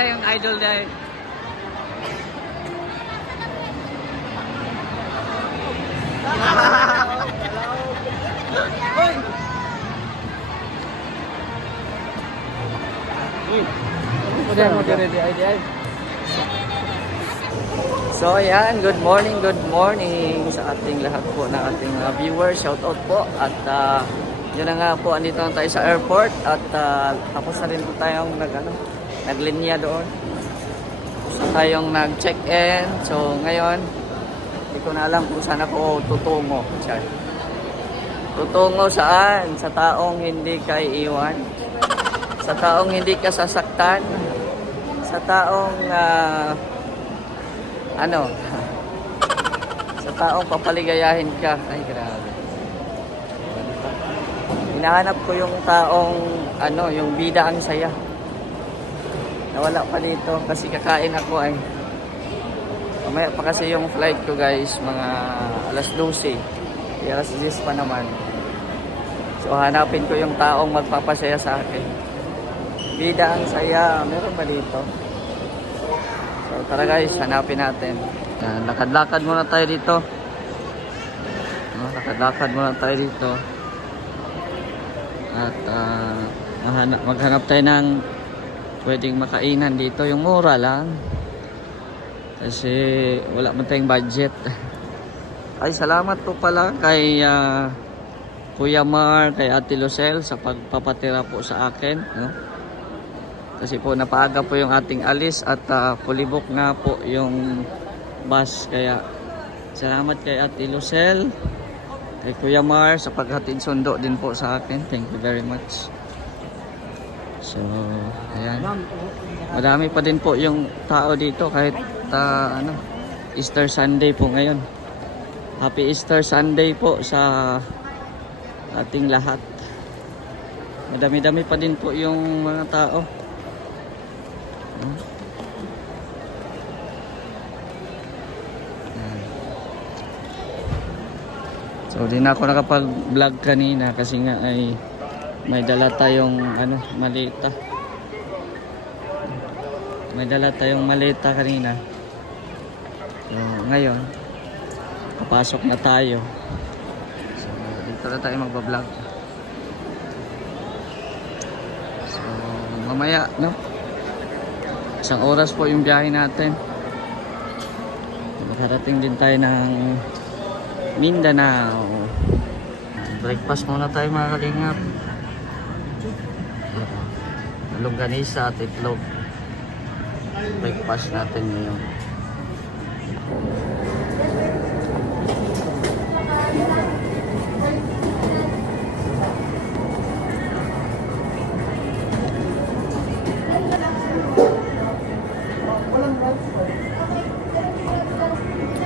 na yung idol na yun. So ayan, good morning sa ating lahat po na ating viewers. Shout out po at yun na nga po, andito na tayo sa airport at tapos na rin po tayong naglinya doon. So tayong nag-check-in. So ngayon, hindi ko na alam kung saan ako tutungo. Tutungo saan? Sa taong hindi ka iiwan. Sa taong hindi ka sasaktan. Sa taong sa taong papaligayahin ka. Ay, grabe. Hinahanap ko yung taong yung bida ang saya. Nawala pa dito kasi kakain ako ay. Mamaya pa kasi yung flight ko, guys, mga alas 12. Alas 10 pa naman. So hanapin ko yung taong magpapasaya sa akin. Bida ang saya. Meron ba dito? So tara guys, hanapin natin. Lakad-lakad muna tayo dito. Lakad-lakad muna tayo dito. At maghanap tayo ng pwedeng makainan dito. Yung mura lang. Kasi wala man tayong budget. Ay, salamat po pala kay Kuya Mar, kay Ate Lucel sa pagpapatira po sa akin. No? Kasi po napaaga po yung ating alis at fully book nga po yung bus. Kaya salamat kay Ate Lucel, kay Kuya Mar sa paghatid sundo din po sa akin. Thank you very much. So, ayan. Madami pa din po yung tao dito kahit Easter Sunday po ngayon. Happy Easter Sunday po sa ating lahat. Madami-dami pa din po yung mga tao. So di na ako nakapag-vlog kanina kasi nga ay may dala tayong malita. May dala tayong malita kanina. So ngayon papasok na tayo. So dito na tayo magba-vlog. So mamaya, no? Isang oras po yung biyahe natin. Makarating din tayo ng Mindanao. Breakfast muna tayo, mga kalingap. Longganisa at itlog. Breakfast natin ngayon.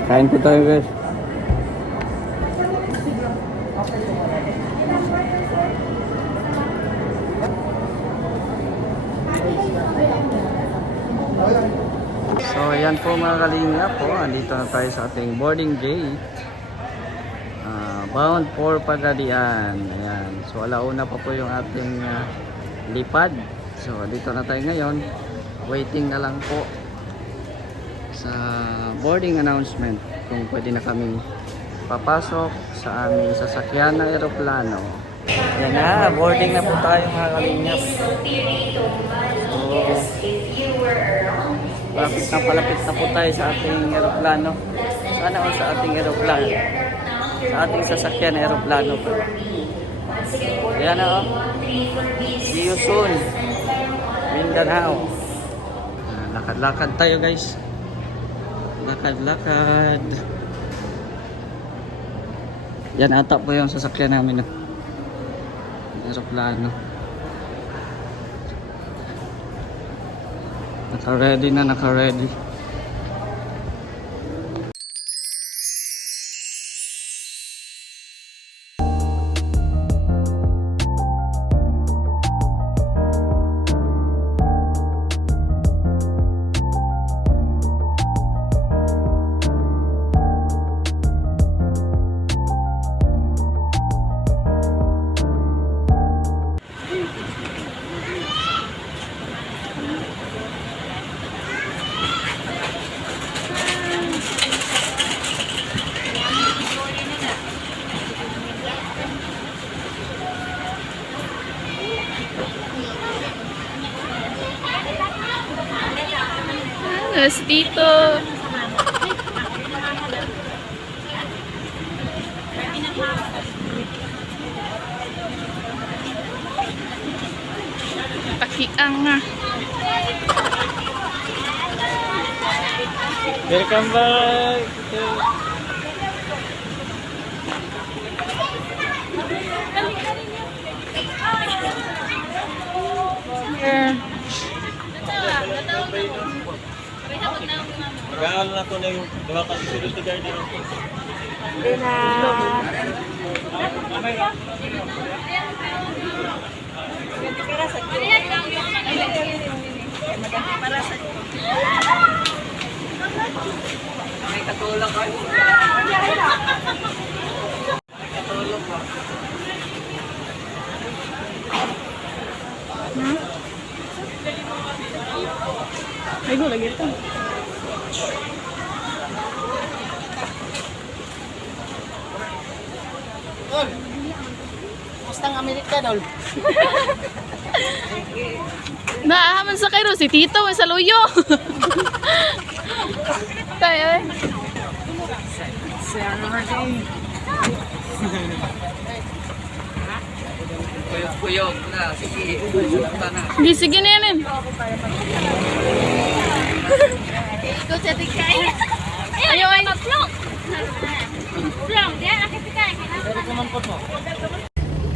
Kain po tayo, guys. So ayan po, mga kalingap po, andito na tayo sa ating boarding gate. Bound for Pagadian. Ayan. So alauna pa po yung ating lipad. So dito na tayo ngayon. Waiting na lang po sa boarding announcement kung pwede na kaming papasok sa aming sasakyan na eroplano. Yan na, boarding na po tayo, mga kalingap. So palapit na po tayo sa ating eroplano. Sana o sa ating eroplano, sa ating sasakyan na eroplano. Yan na, see you soon, Mindanao. Lakad-lakad tayo, guys. Lakad-lakad. Yan ata po yung sasakyan namin, no? Aeroplano. Naka-ready na, naka-ready. Si Tito. Pakiang nga. Welcome back. Mag-aaral na ko na yung gawa ka security guard dito. May katulong ka. Katulong ka. Ay, go lagi ito. Mustang Amerika, Dol. Naahaman sa kayo si Tito, may saluyo. Tayo eh. Kuyog na. Sige. Sulta na. Hindi, sige na yan. Ikut sa tigkay. Ayaw ay.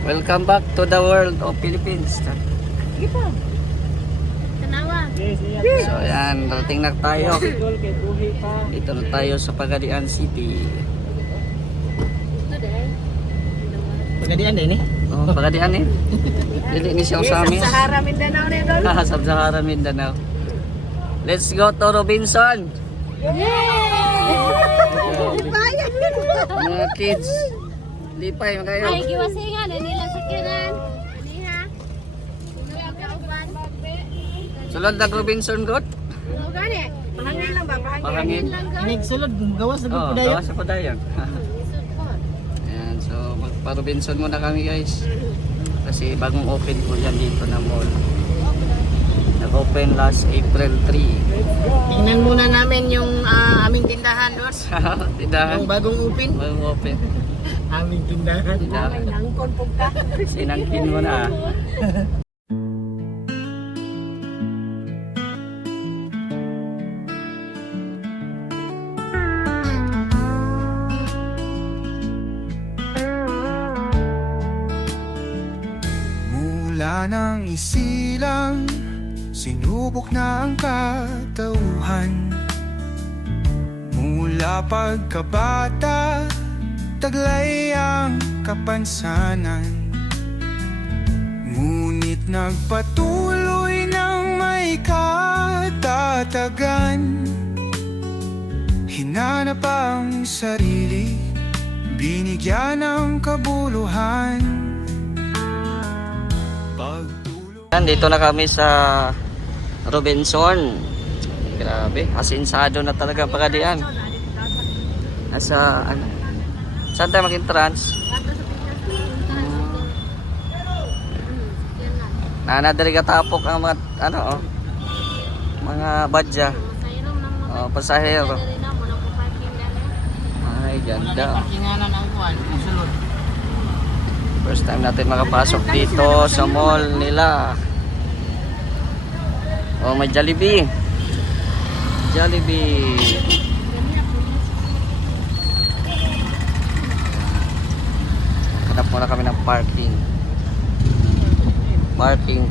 Welcome back to the world of Philippines. Tanawa. So ayan, rating na tayo. Dito na tayo sa Pagadian City. Pagadian din eh. Oh, Pagadian eh. Dili ni siya usamis. Sahara Mindanao na Dol. Sub-Sahara Mindanao. Let's go to Robinson. Mga kids. Lipay kayo. Ay, giwasingan. Ani lang sakiran. Ani ha. Sino karuban? Sulod na Robinson God. Mo gani. Mahangin lang ba? Mahangin. Inig sulod, gawas na Oh, kudayo. gawa sa Kudayon. Ayan, so magpa-Robinson muna kami guys. Kasi bagong open po yan dito na mall. Nag-open last April 3. Tingnan muna namin yung aming tindahan, Dol. Tindahan. Yung bagong open. Bagong open. Aming tindahan. Tindahan. Nangkon po ka. Sinangkin mo na. Mula ng isilang, sinubok na ang katauhan. Mula pagkabata, taglay ang kapansanan. Ngunit nagpatuloy ng may katatagan. Hinanap ang sarili, binigyan ng kabuluhan. Yan, dito na kami sa Robinson. Grabe, asinsado na talaga ang Pagadian. Nasa ano? Saan tayo mag-entrance? Nanadali katapok ang mga ano oh. Mga badya. Oh, pasahero. Ay, ganda. Parkinganan ang kuwan, sulod. First time natin makapasok dito sa mall nila. Oh, may Jollibee. Jollibee. Hanap muna kami ng parking. Parking.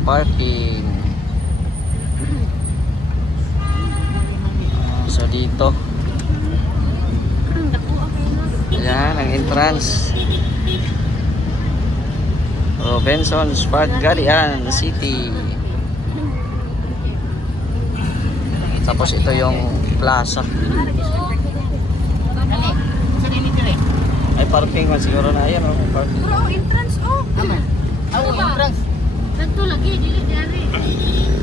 So dito. Ayan, ang entrance. Robinson's Pagadian City. Tapos ito yung plaza. Dali, sa dili dire. Ay, parking man siguro na. Ayan, oh, parking. Bro, entrance oh. Tama. Awo, entrance. Nagto lagi dili diari.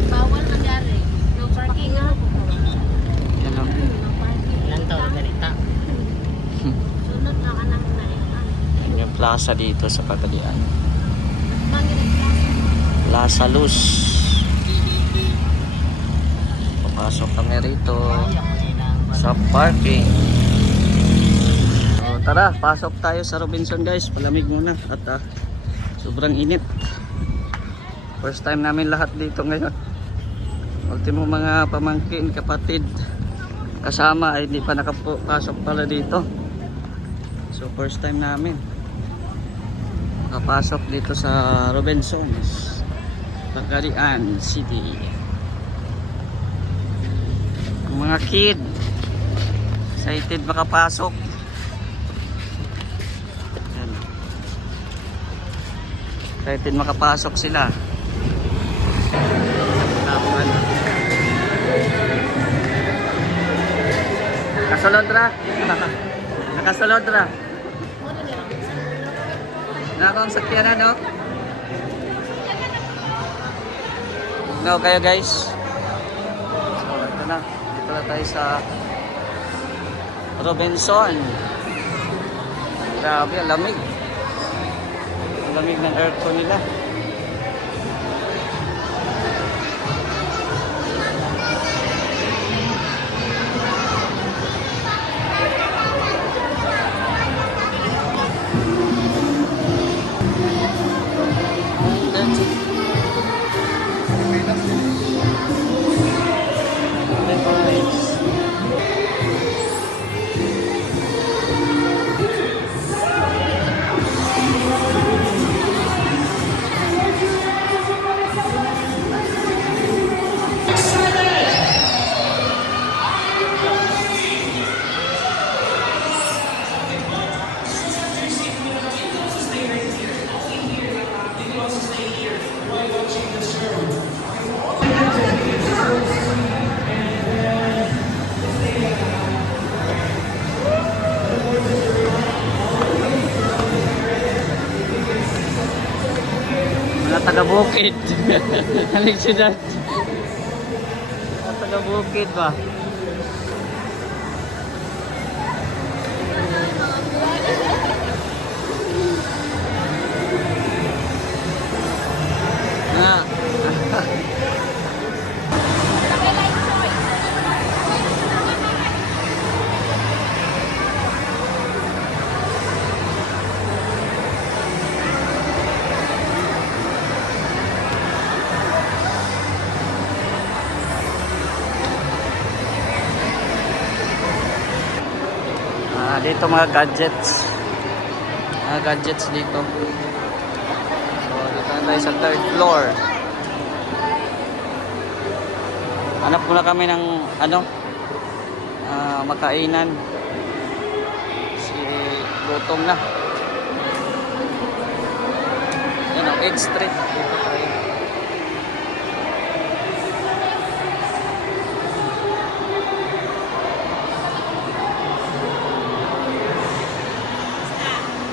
Bawal na diari. No parking ha. Yan, oh. Lantaw na ganita. Sunod na kanang na. Yan yung plaza dito sa Pagadian. Pangit. Plaza Luz. Papasok kami rito sa parking. So, tara, pasok tayo sa Robinson guys. Palamig muna at sobrang init. First time namin lahat dito ngayon. Ultimo mga pamangkin, kapatid, kasama ay hindi pa nakapasok pala dito. So first time namin nakapasok dito sa Robinsons, Pagadian City. Ang mga kid excited makapasok. Yan. Excited makapasok sila. Nakasulod ra. Nakasulod ra. Nakakang sakyan na, no? No, kayo guys. So, ito na. Dito na tayo sa Robinson. Grabe, ang lamig. Ang lamig ng aircon nila. Mga taga-bukid. Halig si Dad. Mga taga-bukid ba? Nga. Dito mga gadgets. Mga gadgets dito. So dito na tayo sa third floor. Hanap muna kami ng makainan. Si gutom na. Yan o, 8th Street. Dito tayo.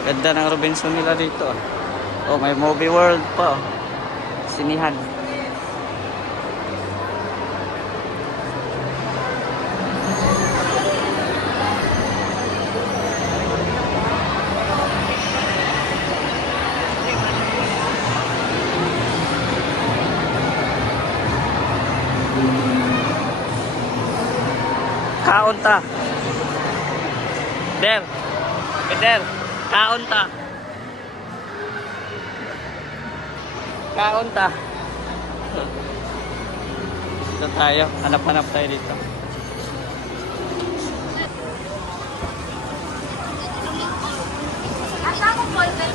Ganda ng Robinson nila dito. Oh, may movie world pa. Sinihan. Kaon ta. Der. Der. Kaon ta. Kaon ta. Dito tayo. Hanap-hanap tayo dito. Asa ko po ito?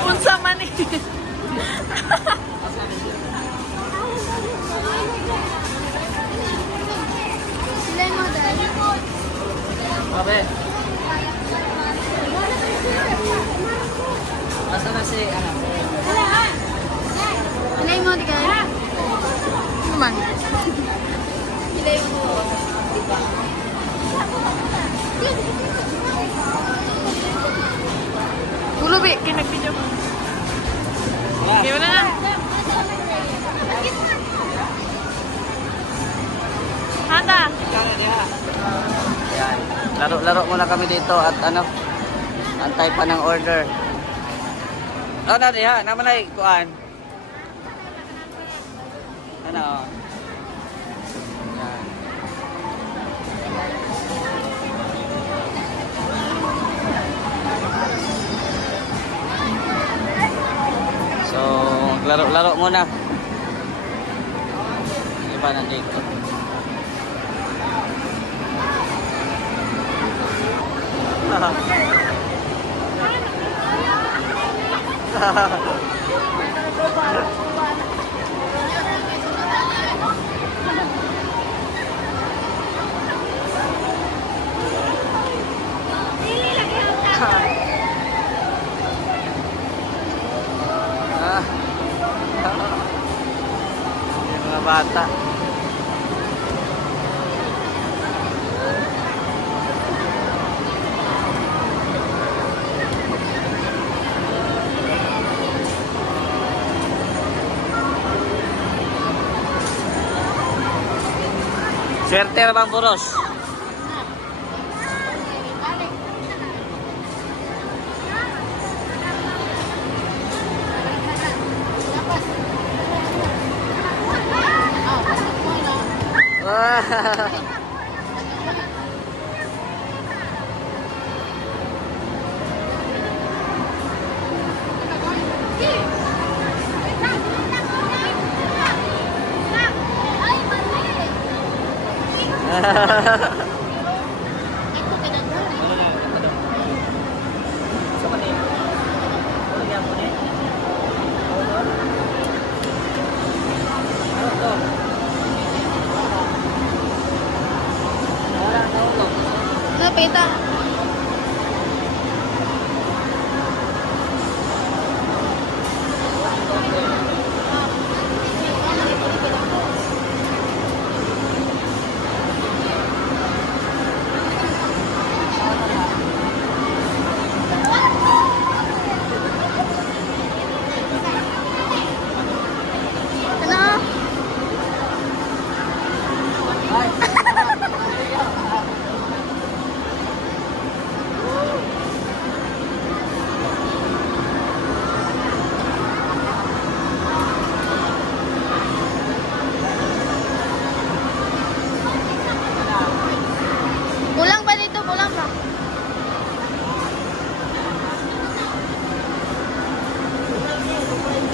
Punsa man eh. Abe. Basta na si Pilay mo, di ka? Man. Pilay mo. Uwi, kinag-video ko. Okay, wala na. Handa. Yan. Laro-laro muna kami dito at ano, antay pa ng order. Ano diha, naman ay kuan. Ano? Yan. So, laro-laro muna. Iba nandito. Yung mga bata. Swerte na bang buros? Pita. Kulang ba dito? Kulang ba?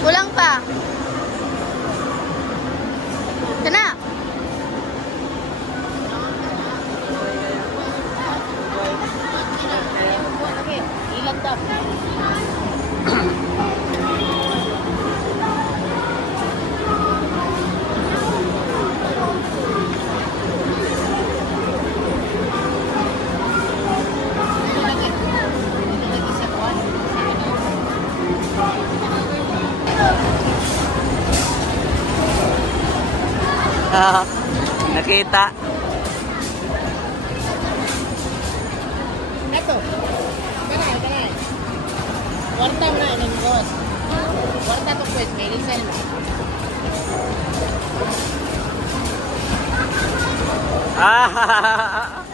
Kulang pa. Kana. Ilang tap. Nakita. Ito. Kanay. Warta mo na yun, boss. Warta to pues, may lisel mo. Ah.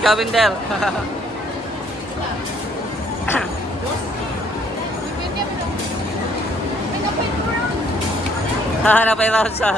Ikaw Binder. Napay round sa.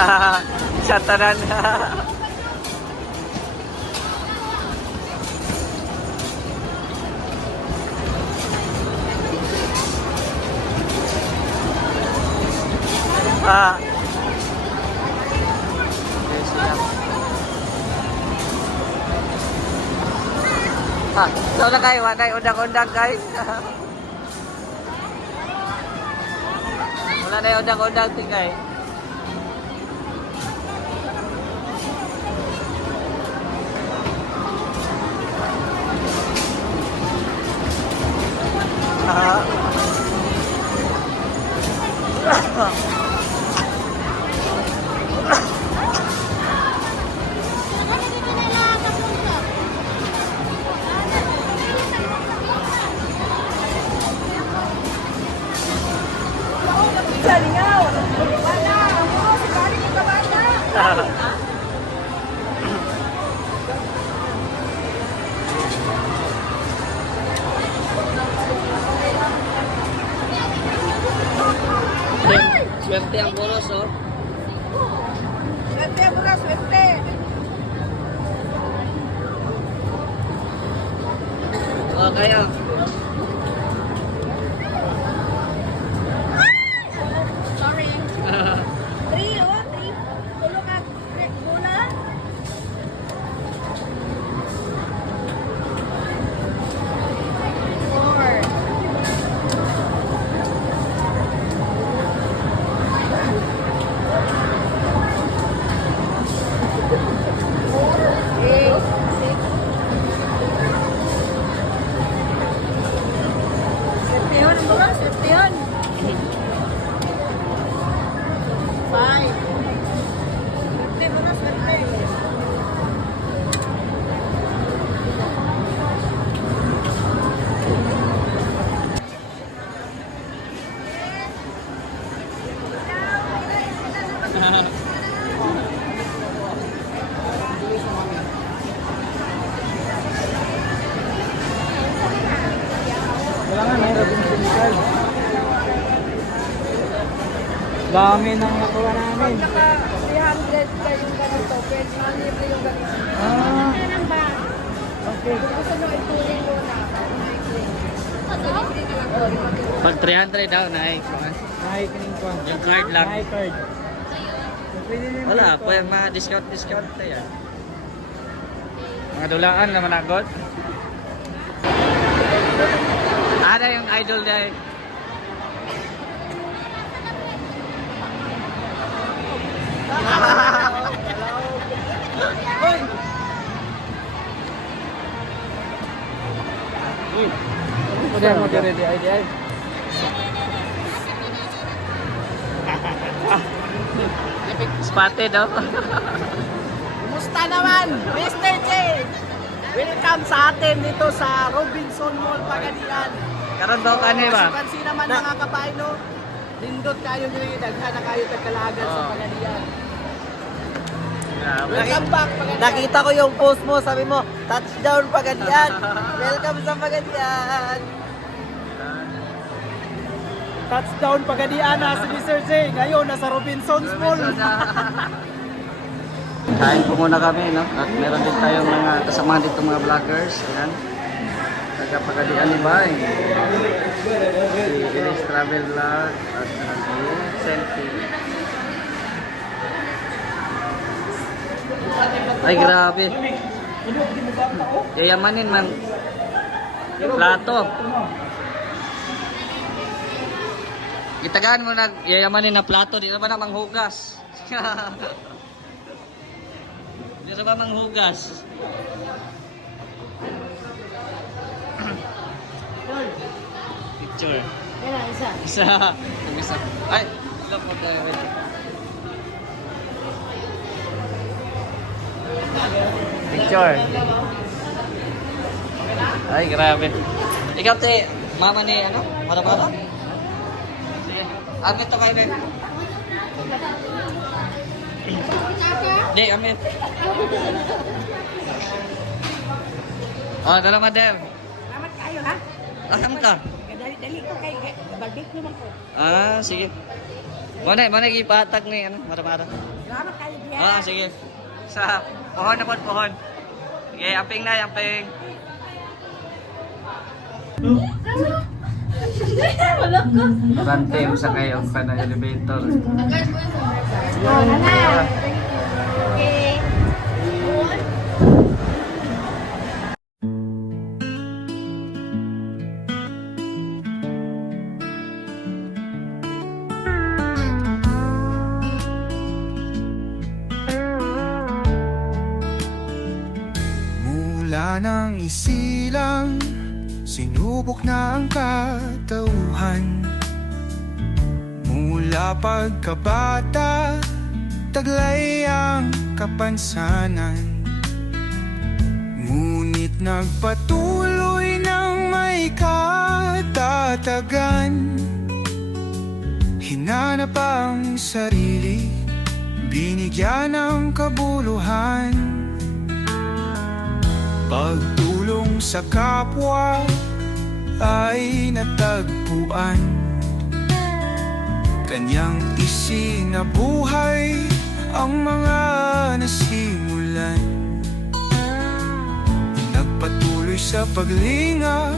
Sa tanan. Ah. Ah, so na kayo, wanay undang-undang guys. Wala na yung undang-undang tingay. Swerte ang boros, oh. Swerte mo na, swerte. Oh, kayo. Sorry. 3, oh, 3. Tulog ka, muna. Dami nang nakuha namin. Naka 300 ka yung ganito, pwede libre yung ganito. Ah, Ano ba? okay. Gusto nyo ituloy mo na. Pag 300 daw, naik. Yung card lang. Wala, po yung mga discount na yan. Mga dulaan na managot. Ada yung idol na eh. Udah mau dari di IDI. Spotted daw. Kumusta naman, Mr. J? Welcome sa atin dito sa Robinson Mall, Pagadian. Karon daw kanhi ba? Pansin naman mga kabayno, lindot kayo diri, daghan na kayo tagkalagan sa Pagadian. Welcome back, Pagadian. Nakita ko yung post mo, sabi mo, touchdown Pagadian. Welcome sa Pagadian. Touchdown Pagadian na si Mr. J. Ngayon nasa Robinson's Mall. Kain po muna kami, no? At meron din tayong mga kasama dito mga vloggers. Ayan. Pagkapagadian ni Bay. Si Iris Travel Vlog at si Selfie. Ay, grabe. Yayamanin man. Plato. Gitagaan mo na yayamanin na plato. Di na ba na manghugas? Di na ba manghugas? Picture. Isa. Isa. Ay, look po tayo. Picture. Ay, grabe. Ikaw, te, mama ni, ano? Mara-mara? Sige. Amit to kayo, Nek. Di, amit. Oh, dala, madam. Salamat kayo ha. Asam ka? Dali ko kay barbecue man ko. Ah, sige. Mana ipatag ni ano, mara-mara. Salamat kayo diya. Ah, sige. Sa pohon na po, pohon. Sige, amping na, amping. Rantim sa kayo pa na elevator. Mula nang isilang, sinubok na ang katauhan. Mula pagkabata, taglay ang kapansanan. Ngunit nagpatuloy ng may katatagan. Hinanap ang sarili, binigyan ng kabuluhan. Pagtulong sa kapwa ay natagpuan. Kanyang isinabuhay ang mga nasimulan. Nagpatuloy sa paglingap,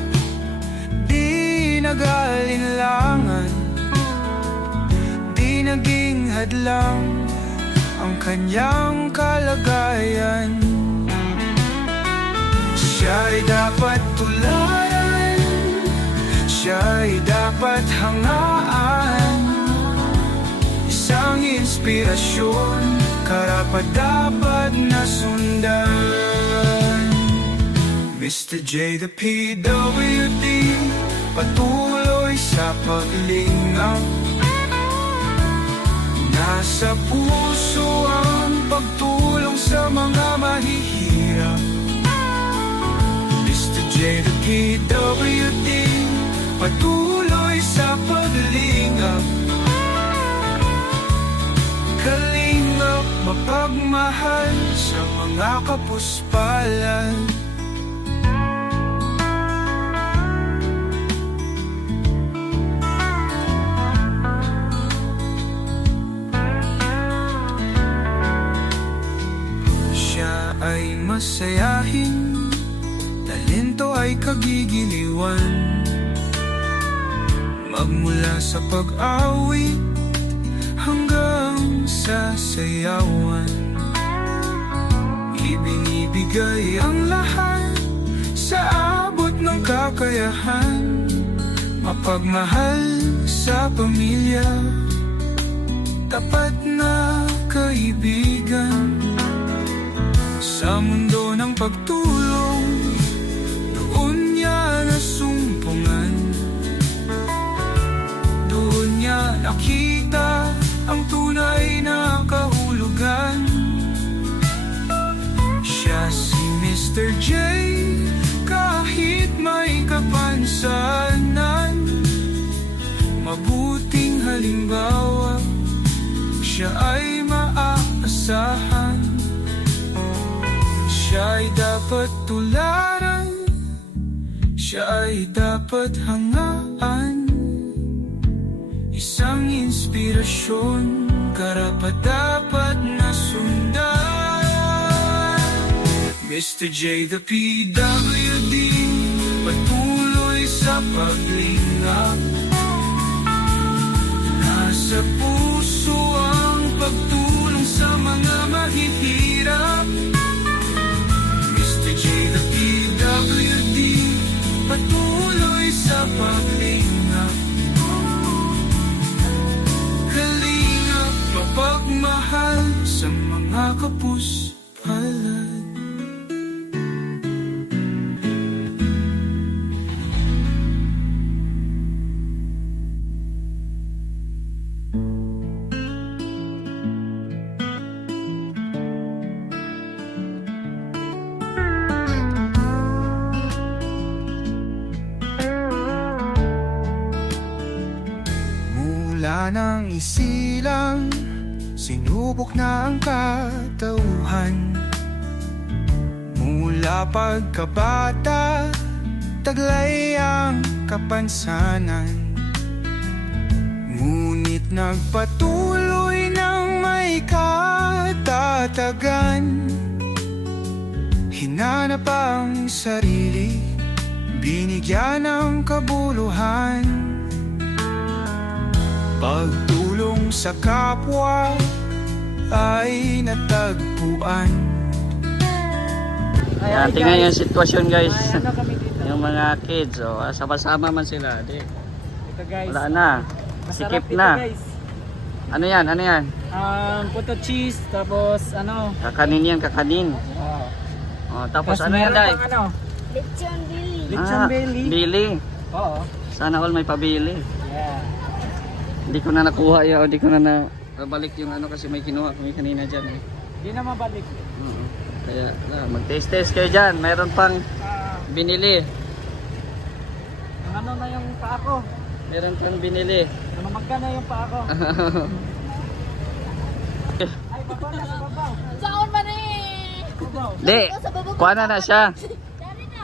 di nag-alinlangan. Di naging hadlang ang kanyang kalagayan. Siya'y dapat tularan, siya'y dapat hangaan. Isang inspirasyon, karapat-dapat na sundan. Mr. J, the PWD, patuloy sa paglingap. Nasa puso ang pagtulong sa mga mahihirap. Mr. J, the PWD, patuloy sa paglingap. Kalingap, mapagmahal sa mga kapuspalan. Siya ay masayahin, talento ay kagigiliwan. Magmula sa pag-awit hanggang sa sayawan, ibinibigay ang lahat sa abot ng kakayahan. Mapagmahal sa pamilya, tapat na kaibigan. Sa mundo ng pagtulong, doon niya nasumpungan. Doon niya nakita ang tunay na kahulugan. Siya si Mr. J, kahit may kapansanan. Mabuting halimbawa, siya ay maaasahan. Siya ay dapat tularan, siya ay dapat hangaan. Isang inspirasyon, karapat-dapat na sundan. Mr. J, the PWD, patuloy sa paglingap. Nasa puso ang pagtulong sa mga mahihirap. Mr. J, the PWD, patuloy sa paglingap. Kalingap, mapagmahal sa mga kapuspalan. Mula nang isilang, sinubok na ang katauhan. Mula pagkabata, taglay ang kapansanan, ngunit nagpatuloy ng may katatagan. Hinanap ang sarili, binigyan ng kabuluhan, pagtulong sa kapwa ay natagpuan. Yan, tingnan yung sitwasyon guys. Yung mga kids, oh, sama-sama man sila. Di, Ito guys. wala na. Sikip na. Ano yan? Ano yan? Puto cheese, tapos ano. Kakanin yan, kakanin. Oh, tapos ano yan, Day? Lechon Billy. Lechon belly. Bili. Oo. Sana all may pabili. Yeah. Hindi ko na nakuha yun. Hindi ko na nabalik yung ano kasi may kinuha kami kanina dyan. Eh. Hindi na mabalik. Kaya mag-taste-taste kayo dyan. Mayroon pang binili. Ano na yung paa ko? Meron pang binili. Namamagka na yung paa ko. Ay, baba na, babaw. Saan man eh? Di, kuha na siya.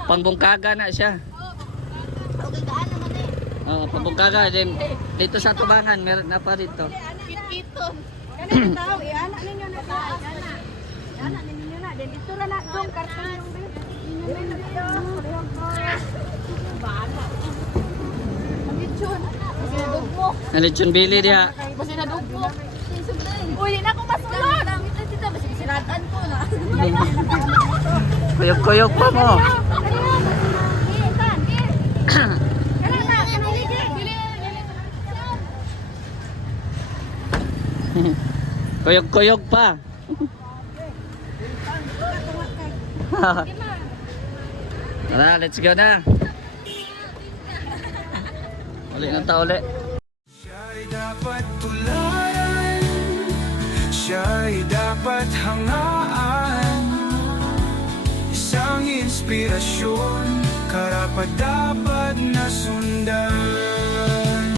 Pangbungkaga na siya. Okay, daan naman eh. Oo, pangbungkaga. Then, dito sa tubangan, meron na pa rito. Kiton. Kanina tao, anak ninyo na taas. Anak ninyo na. Then dito na na dong karton yung bel. Lechon. Kasi nadugmo. Nalitsyon bili diha. Kasi nadugmo. Uy, di na ako masulod. Tita, basi sinatan ko na. Kuyog-kuyog pa mo. Kuyog-kuyog pa. Tara, let's go na. Uli na ta uli. Siya'y dapat tularan, siya'y dapat hangaan, isang inspirasyon, karapat dapat na sundan.